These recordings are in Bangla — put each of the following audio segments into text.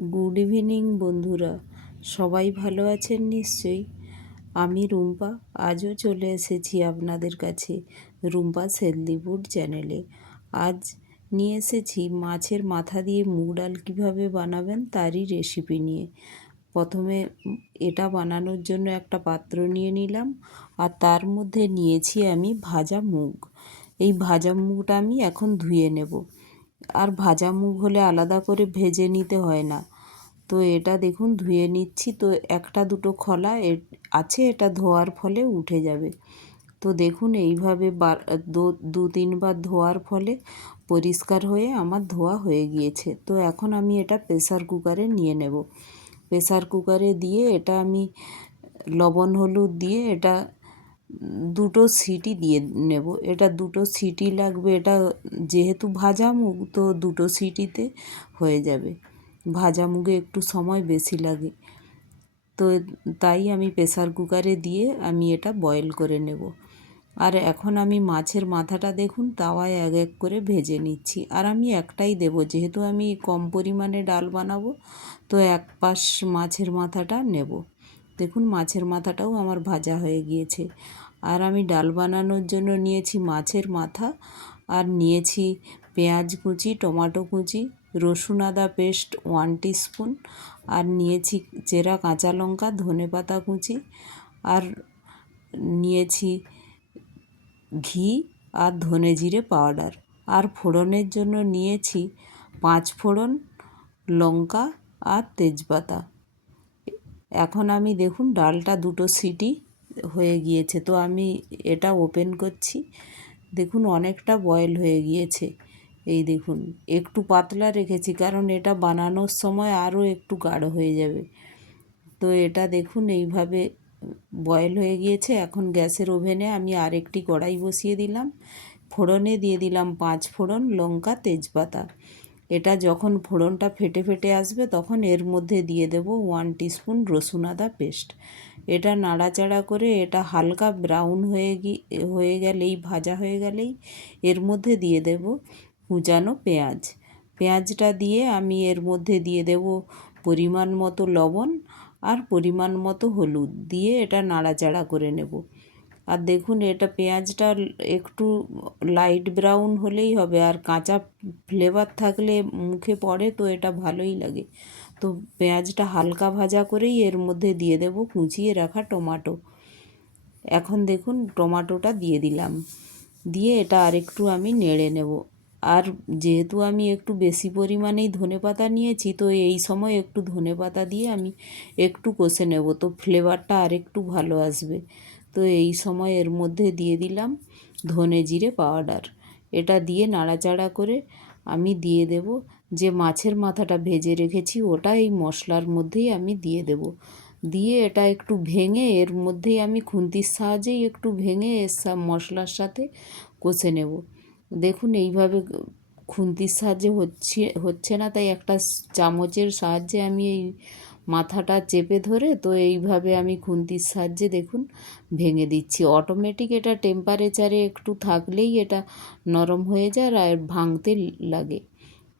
গুড ইভিনিং বন্ধুরা, সবাই ভালো আছেন নিশ্চয়ই। আমি রুম্পা আজও চলে এসেছি আপনাদের কাছে রুম্পাস হেলদি ফুড চ্যানেলে। আজ নিয়ে এসেছি মাছের মাথা দিয়ে মুগ ডাল কীভাবে বানাবেন তারই রেসিপি নিয়ে। প্রথমে এটা বানানোর জন্য একটা পাত্র নিয়ে নিলাম, আর তার মধ্যে নিয়েছি আমি ভাজা মুগ। এই ভাজা মুগটা আমি এখন ধুয়ে নেব। আর ভাজা মুগ হলে আলাদা করে ভেজে নিতে হয় না। তো এটা দেখুন ধুয়ে নিচ্ছি। তো একটা দুটো খলা আছে, এটা ধোয়ার ফলে উঠে যাবে। তো দেখুন এইভাবে দু তিনবার ধোয়ার ফলে পরিষ্কার হয়ে আমার ধোয়া হয়ে গিয়েছে। তো এখন আমি এটা প্রেসার কুকারে নিয়ে নেব। প্রেসার কুকারে দিয়ে এটা আমি লবণ হলুদ দিয়ে এটা দুটো সিটি দিয়ে নেব। এটা দুটো সিটি লাগবে, এটা যেহেতু ভাজা মুগ তো দুটো সিটিতে হয়ে যাবে। ভাজা মুগে একটু সময় বেশি লাগে, তো তাই আমি প্রেসার কুকারে দিয়ে আমি এটা বয়েল করে নেব। আর এখন আমি মাছের মাথাটা দেখুন তাওয়ায় এক এক করে ভেজে নিচ্ছি। আর আমি একটাই দেব, যেহেতু আমি কম পরিমাণে ডাল বানাবো, তো এক পাশ মাছের মাথাটা নেব। দেখুন মাছের মাথাটাও আমার ভাজা হয়ে গিয়েছে। আর আমি ডাল বানানোর জন্য নিয়েছি মাছের মাথা, আর নিয়েছি পেঁয়াজ কুচি, টমেটো কুচি, রসুন আদা পেস্ট 1 টিস্পুন, আর নিয়েছি চেরা কাঁচা লঙ্কা, ধনেপাতা কুচি, আর নিয়েছি ঘি আর ধনে জিরে পাউডার। আর ফোড়নের জন্য নিয়েছি 5 ফোড়ন, লঙ্কা আর তেজপাতা। এখন আমি দেখুন ডালটা দুটো সিটি হয়ে গিয়েছে, তো আমি এটা ওপেন করছি। দেখুন অনেকটা বয়েল হয়ে গিয়েছে। এই দেখুন একটু পাতলা রেখেছি, কারণ এটা বানানোর সময় আরও একটু গাঢ় হয়ে যাবে। তো এটা দেখুন এইভাবে বয়েল হয়ে গিয়েছে। এখন গ্যাসের ওভেনে আমি আরেকটি কড়াই বসিয়ে দিলাম। ফোড়নে দিয়ে দিলাম 5 ফোড়ন, লঙ্কা, তেজপাতা। এটা যখন ফোড়নটা ফেটে ফেটে আসবে তখন এর মধ্যে দিয়ে দেব 1 টিস্পুন রসুন আদা পেস্ট। এটা নাড়াচাড়া করে এটা হালকা ব্রাউন হয়ে গেলেই, ভাজা হয়ে গেলেই এর মধ্যে দিয়ে দেব কুচানো পেঁয়াজ। পেঁয়াজটা দিয়ে আমি এর মধ্যে দিয়ে দেব পরিমাণ মতো লবণ আর পরিমাণ মতো হলুদ দিয়ে এটা নাড়াচাড়া করে নেব। আর দেখুন এটা পেঁয়াজটা একটু লাইট ব্রাউন হলেই হবে, আর কাঁচা ফ্লেভার থাকলে মুখে পড়ে তো এটা ভালোই লাগে। তো পেঁয়াজটা হালকা ভাজা করেই এর মধ্যে দিয়ে দেব কুচিয়ে রাখা টমেটো। এখন দেখুন টমেটোটা দিয়ে দিলাম, দিয়ে এটা আরেকটু আমি নেড়ে নেব। আর যেহেতু আমি একটু বেশি পরিমাণেই ধনেপাতা নিয়েছি, তো এই সময় একটু ধনেপাতা দিয়ে আমি একটু কষে নেব, তো ফ্লেভারটা আরেকটু ভালো আসবে। তো এই সময় এর মধ্যে দিয়ে দিলাম ধনে জিরে পাউডার। এটা দিয়ে নাড়াচাড়া করে আমি দিয়ে দেব যে মাছের মাথাটা ভেজে রেখেছি, ওটা এই মশলার মধ্যেই আমি দিয়ে দেব। দিয়ে এটা একটু ভেঙে এর মধ্যেই আমি খুন্তির সাহায্যেই একটু ভেঙে এর মশলার সাথে কষে নেব। দেখুন এইভাবে খুন্তির সাহায্যে হচ্ছে না, তাই একটা চামচের সাহায্যে আমি এই মাথাটা চেপে ধরে তো এইভাবে আমি খুন্তির সাহায্যে দেখুন ভেঙে দিচ্ছি। অটোমেটিক এটা টেম্পারেচারে একটু থাকলেই এটা নরম হয়ে যায় আর ভাঙতে লাগে।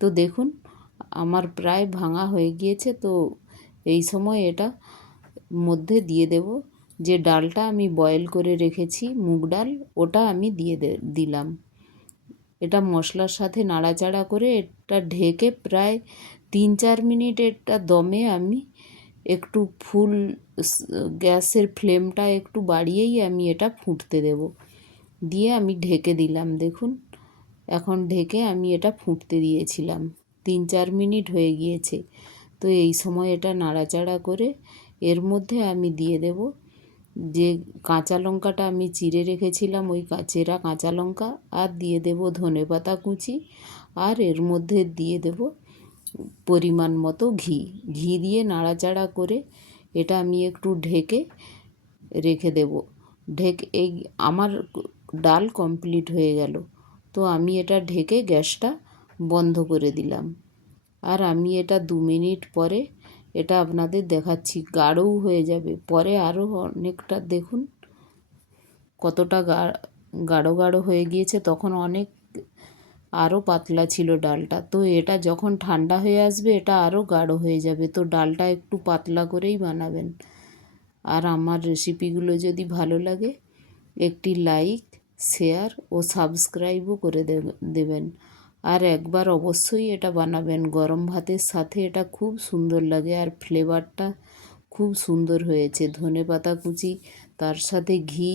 তো দেখুন আমার প্রায় ভাঙা হয়ে গিয়েছে। তো এই সময় এটা মধ্যে দিয়ে দেব যে ডালটা আমি বয়েল করে রেখেছি মুগ ডাল, ওটা আমি দিয়ে দিলাম। এটা মশলার সাথে নাড়াচাড়া করে এটা ঢেকে প্রায় 3-4 মিনিট এটা দমে আমি একটু ফুল গ্যাসের ফ্লেমটা একটু বাড়িয়েই আমি এটা ফুটতে দেব। দিয়ে আমি ঢেকে দিলাম। দেখুন এখন ঢেকে আমি এটা ফুটতে দিয়েছিলাম, 3-4 মিনিট হয়ে গিয়েছে। তো এই সময় এটা নাড়াচাড়া করে এর মধ্যে আমি দিয়ে দেব যে কাঁচা লঙ্কাটা আমি চিড়ে রেখেছিলাম, ওই চেরা কাঁচা লঙ্কা, আর দিয়ে দেব ধনেপাতা কুচি, আর এর মধ্যে দিয়ে দেব পরিমাণ মতো ঘি। ঘি দিয়ে নাড়াচাড়া করে এটা আমি একটু ঢেকে রেখে দেব। এই আমার ডাল কমপ্লিট হয়ে গেল। তো আমি এটা ঢেকে গ্যাসটা বন্ধ করে দিলাম। আর আমি এটা 2 মিনিট পরে এটা আপনাদের দেখাচ্ছি, গাঢ়ও হয়ে যাবে পরে আরও অনেকটা। দেখুন কতটা গাঢ় গাঢ় হয়ে গিয়েছে, তখন অনেক আরও পাতলা ছিল ডালটা। তো এটা যখন ঠান্ডা হয়ে আসবে এটা আরও গাঢ় হয়ে যাবে, তো ডালটা একটু পাতলা করেই বানাবেন। আর আমার রেসিপিগুলো যদি ভালো লাগে একটি লাইক, শেয়ার ও সাবস্ক্রাইবও করে দেবেন। আর একবার অবশ্যই এটা বানাবেন, গরম ভাতের সাথে এটা খুব সুন্দর লাগে আর ফ্লেভারটা খুব সুন্দর হয়েছে। ধনেপাতা কুচি, তার সাথে ঘি